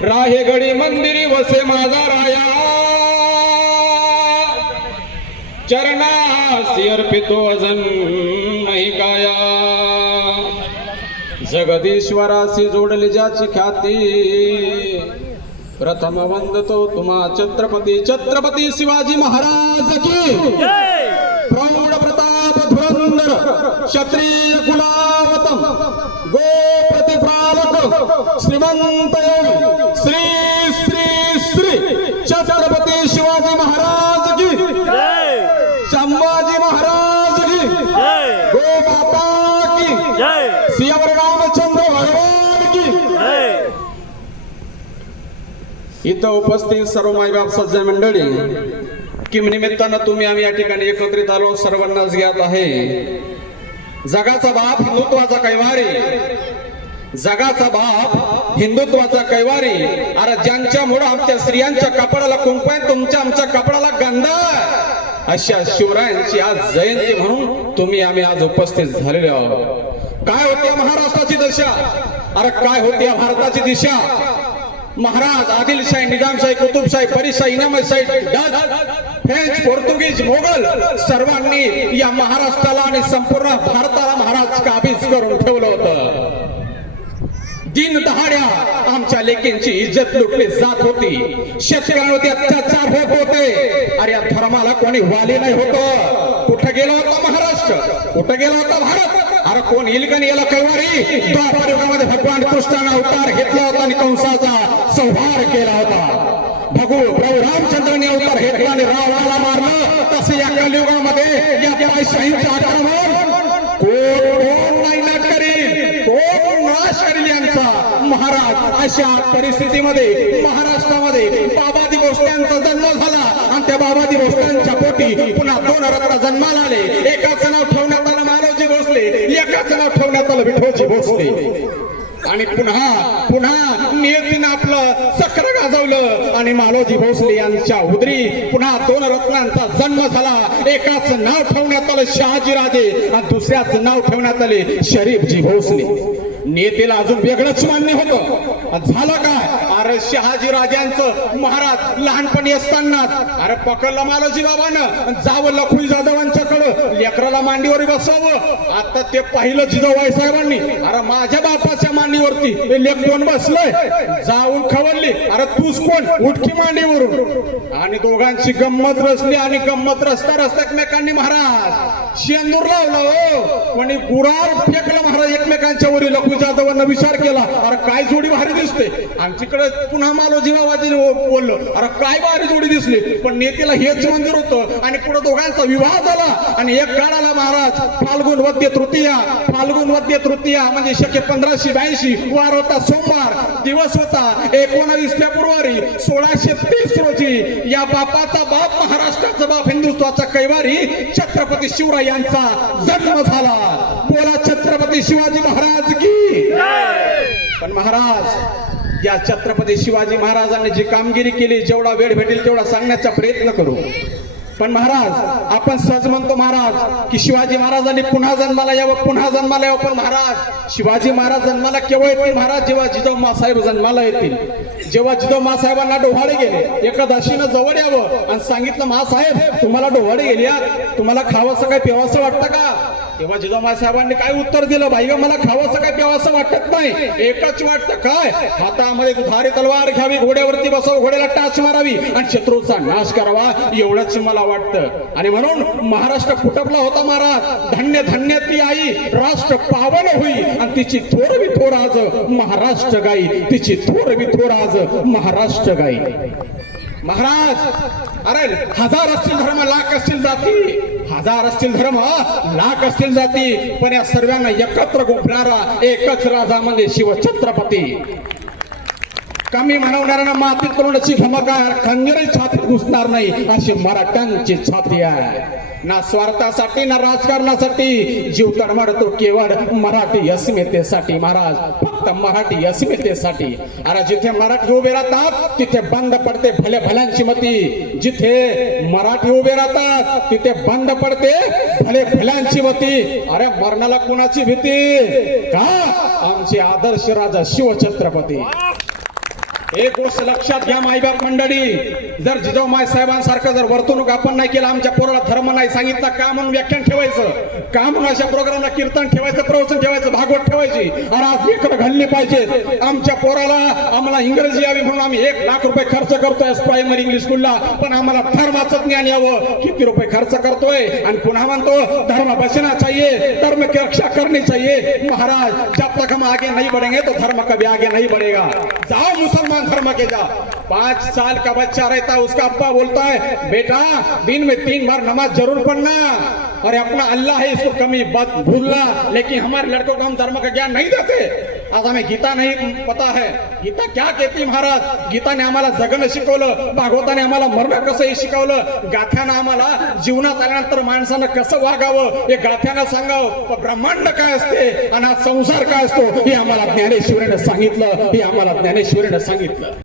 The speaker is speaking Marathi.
राहेगडी मंदिरी वसे माझा राया, चरणासी अर्पितो अजन नाही काया. जगदीश्वरासी जोडले ज्याची ख्याती, प्रथम वंदतो तुम्हा छत्रपती छत्रपती शिवाजी महाराज की. प्रौढ प्रताप धुरंधर क्षत्रिय कुलावतम गो प्रतिपालक श्रीमंत श्री श्री श्री छत्रपती शिवाजी महाराज की. संभाजी महाराज की. गो माता की. सियावर रामचंद्र भगवान की. इथं उपस्थित सर्व मायबाप सज्जन मंडळी, किम निमित्तानं तुम्ही आम्ही या ठिकाणी एकत्रित आलो सर्वांनाच ज्ञात आहे. जगाचा बाप हिंदुत्वाचा कैवारी, जगाचा बाप हिंदुत्वाचा कैवारी. अरे ज्यांच्यामुळे आमच्या स्त्रियांच्या कपडाला कुंकू आहे, तुमच्या आमच्या कपडाला गंधा, अशा शिवरायांची आज जयंती म्हणून तुम्ही आम्ही आज उपस्थित झालेले आहोत. काय होती महाराष्ट्राची दशा, अरे काय होती भारताची दिशा. महाराज आदिलशाही, निजामशाही, कुतुबशाही, परिशाही, इनामशाही, डच, फ्रेंच, पोर्तुगीज, मोगल सर्वांनी या महाराष्ट्राला आणि संपूर्ण भारताला महाराज काबीज करून ठेवलं होतं. दिन दहाड्या आमच्या लेकींची इज्जत लुटली जात होती, शेतकऱ्यांवरती अत्याचार होत होते. अरे या धर्माला कोणी वाली नाही होतं. कुठं गेला होता महाराष्ट्र, कुठं गेला होता भारत. अरे कोण येईल का नाही याला कैवारी. द्वापर युगामध्ये भगवान कृष्णाने अवतार घेतला होता आणि कंसाचा संहार केला होता. प्रभू रामचंद्राने अवतार घेतला आणि रावणाला मारलं. तसे या कलियुगामध्ये या पायशाहींचं आक्रमण कोण नाही नाट करील, कोण नाश करील यांचा. महाराज अशा परिस्थितीमध्ये महाराष्ट्रामध्ये बाबाजी भोसल्यांचा जन्म झाला आणि त्या बाबाजी भोसल्यांच्या पोटी पुन्हा दोन रत्न जन्माला आले. एकाचं नाव ठेवण्यात आलं मालोजी भोसले, एकाचं नाव ठेवण्यात आलं विठोजी भोसले. आणि पुन्हा पुन्हा नियतीनं आपलं चक्र गाजवलं आणि मालोजी भोसले यांच्या उदरी पुन्हा दोन रत्नांचा जन्म झाला. एकाचं नाव ठेवण्यात आलं शहाजीराजे आणि दुसऱ्याचं नाव ठेवण्यात आले शरीफजी भोसले. नेतेला अजून वेगळंच मान्य होतं. झालं काय, अरे शहाजी राजांचं महाराज लहानपणी असताना अरे पकडलं मालोजी बाबानं, जावं लखुई जाधवांच्याकडं, लेकराला मांडीवर बसवावं. आता ते पाहिलं जिजाबाई साहेबांनी, अरे माझ्या बापाच्या मांडीवरती लेक कोण बसलंय, जाऊन खवरली. अरे तूच कोण, उठकी मांडीवरून. आणि दोघांची गंमत रचली आणि गंमत रस्ता रस्ता एकमेकांनी महाराज शेंदूर लावला. हो कोणी गुरार फेकलं महाराज एकमेकांच्या वरील. लखुई जाधवांना विचार केला, अरे काय जोडी भारी दिसते. आमच्याकडे पुन्हा मालोजी बाबाजी बोललो, अरे काय भारी जोडी दिसली. पण नेतेला हेच मंदिर होतं आणि पुढे दोघांचा विवाह झाला. आणि एक काळाला महाराज फाल्गुन वद्य तृतीया, फाल्गुन वद्य तृतीया म्हणजे शके 1582 वार होता, सोमवार दिवस होता 19 फेब्रुवारी 1630 रोजी. या बापाचा बाप, महाराष्ट्राचा बाप, हिंदुत्वाचा कैवारी छत्रपती शिवराय यांचा जन्म झाला. बोला छत्रपती शिवाजी महाराज की. पण महाराज या छत्रपती शिवाजी महाराजांनी जी कामगिरी केली, जेवढा वेळ भेटेल तेवढा सांगण्याचा प्रयत्न करू. पण महाराज आपण सहज म्हणतो महाराज की शिवाजी महाराजांनी पुन्हा जन्माला यावं, पुन्हा जन्माला यावं. पण महाराज शिवाजी महाराज जन्माला केव्हा येतील महाराज, जेव्हा जिजाऊ साहेब जन्माला येतील. जेव्हा जिजाऊ मासाहेबांना डोहाळे गेले, एकादशीनं जवळ यावं आणि सांगितलं मासाहेब तुम्हाला डोहाळे गेल्या, तुम्हाला खावंसं काय प्यावंसं वाटतं का. तेव्हा जिजाऊ साहेबांनी काय उत्तर दिलं, भाई मला खावंसं काय प्यावंसं वाटत नाही, एकच वाटतं काय, हातामध्ये दुधारी तलवार घ्यावी, घोड्यावरती बसावं, घोड्याला टाच मारावी आणि शत्रूचा नाश करावा, एवढंच मला वाटतं. आणि म्हणून महाराष्ट्र फुटपला होता महाराज. धन्य धन्य ती आई राष्ट्र पावन होई आणि तिची थोर विथोर आज महाराष्ट्र गाई, तिची थोर विथोर आज महाराष्ट्र गाई. महाराज अरे हजार असतील धर्म, लाख असतील जाती, हजार असतील धर्म, लाख असतील जाती, पण या सर्वांना एकत्र गोठणारा एकच राजा म्हणजे शिवछत्रपती. कमी म्हणवणाऱ्यांना मातीत करूनची धमकार, खंजरी छातीत घुसणार नाही अशी मराठ्यांची छाती आहे. ना स्वार्थासाठी ना राजकारणासाठी जीव तडमडतो केवळ मराठी अस्मितेसाठी महाराज, फक्त मराठी अस्मितेसाठी. अरे जिथे मराठी उभे राहतात तिथे बंद पडते भले भल्यांची मती, जिथे मराठी उभे राहतात तिथे बंद पडते भले भल्यांची मती. अरे मरणाला कुणाची भीती का, आमचे आदर्श राजा शिवछत्रपती. एक गोष्ट लक्षात घ्या मायबाप मंडळी, जर जिजाऊमाई साहेबांसारखं जर वर्तणूक आपण नाही केलं, आमच्या पोराला धर्म नाही सांगितला, का म्हणून व्याख्यान ठेवायचं, का म्हणून अशा प्रोग्रामला कीर्तन ठेवायचं, प्रवचन ठेवायचं, भागवत ठेवायची, आणि आज लेकरं घडली पाहिजेत. आमच्या पोराला आम्हाला इंग्रजी यावी म्हणून आम्ही 1 लाख रुपये खर्च करतोय प्रायमरी इंग्लिश स्कूलला, पण आम्हाला धर्माचं ज्ञान यावं. किती रुपये खर्च करतोय आणि पुन्हा म्हणतो धर्म बचना चाहिए, धर्म की रक्षा करनी चाहिए. महाराज जब तक हम आगे नहीं बढ़ेंगे तो धर्म कभी आगे नहीं बढ़ेगा. जाओ मुसलमान धर्म के जा. 5 साल का बच्चा रहता है, उसका अब्बा बोलता है बेटा दिन में 3 बार नमाज जरूर पढ़ना, और अपना अल्लाह है इसको कभी बात भूलना. लेकिन हमारे लड़कों को हम धर्म का ज्ञान नहीं देते. आज हमें गीता नहीं पता है, गीता क्या कहती महाराज. गीताने आम्हाला जगणं शिकवलं, भागवताने आम्हाला मरणं कसं शिकवलं, गाथ्यानं आम्हाला जीवनात आल्यानंतर माणसानं कसं वागावं हे गाथ्यानं सांगावं. ब्रह्मांड काय असते आणि हा संसार काय असतो हे आम्हाला ज्ञानेश्वरीने सांगितलं, हे आम्हाला ज्ञानेश्वरीने सांगितलं.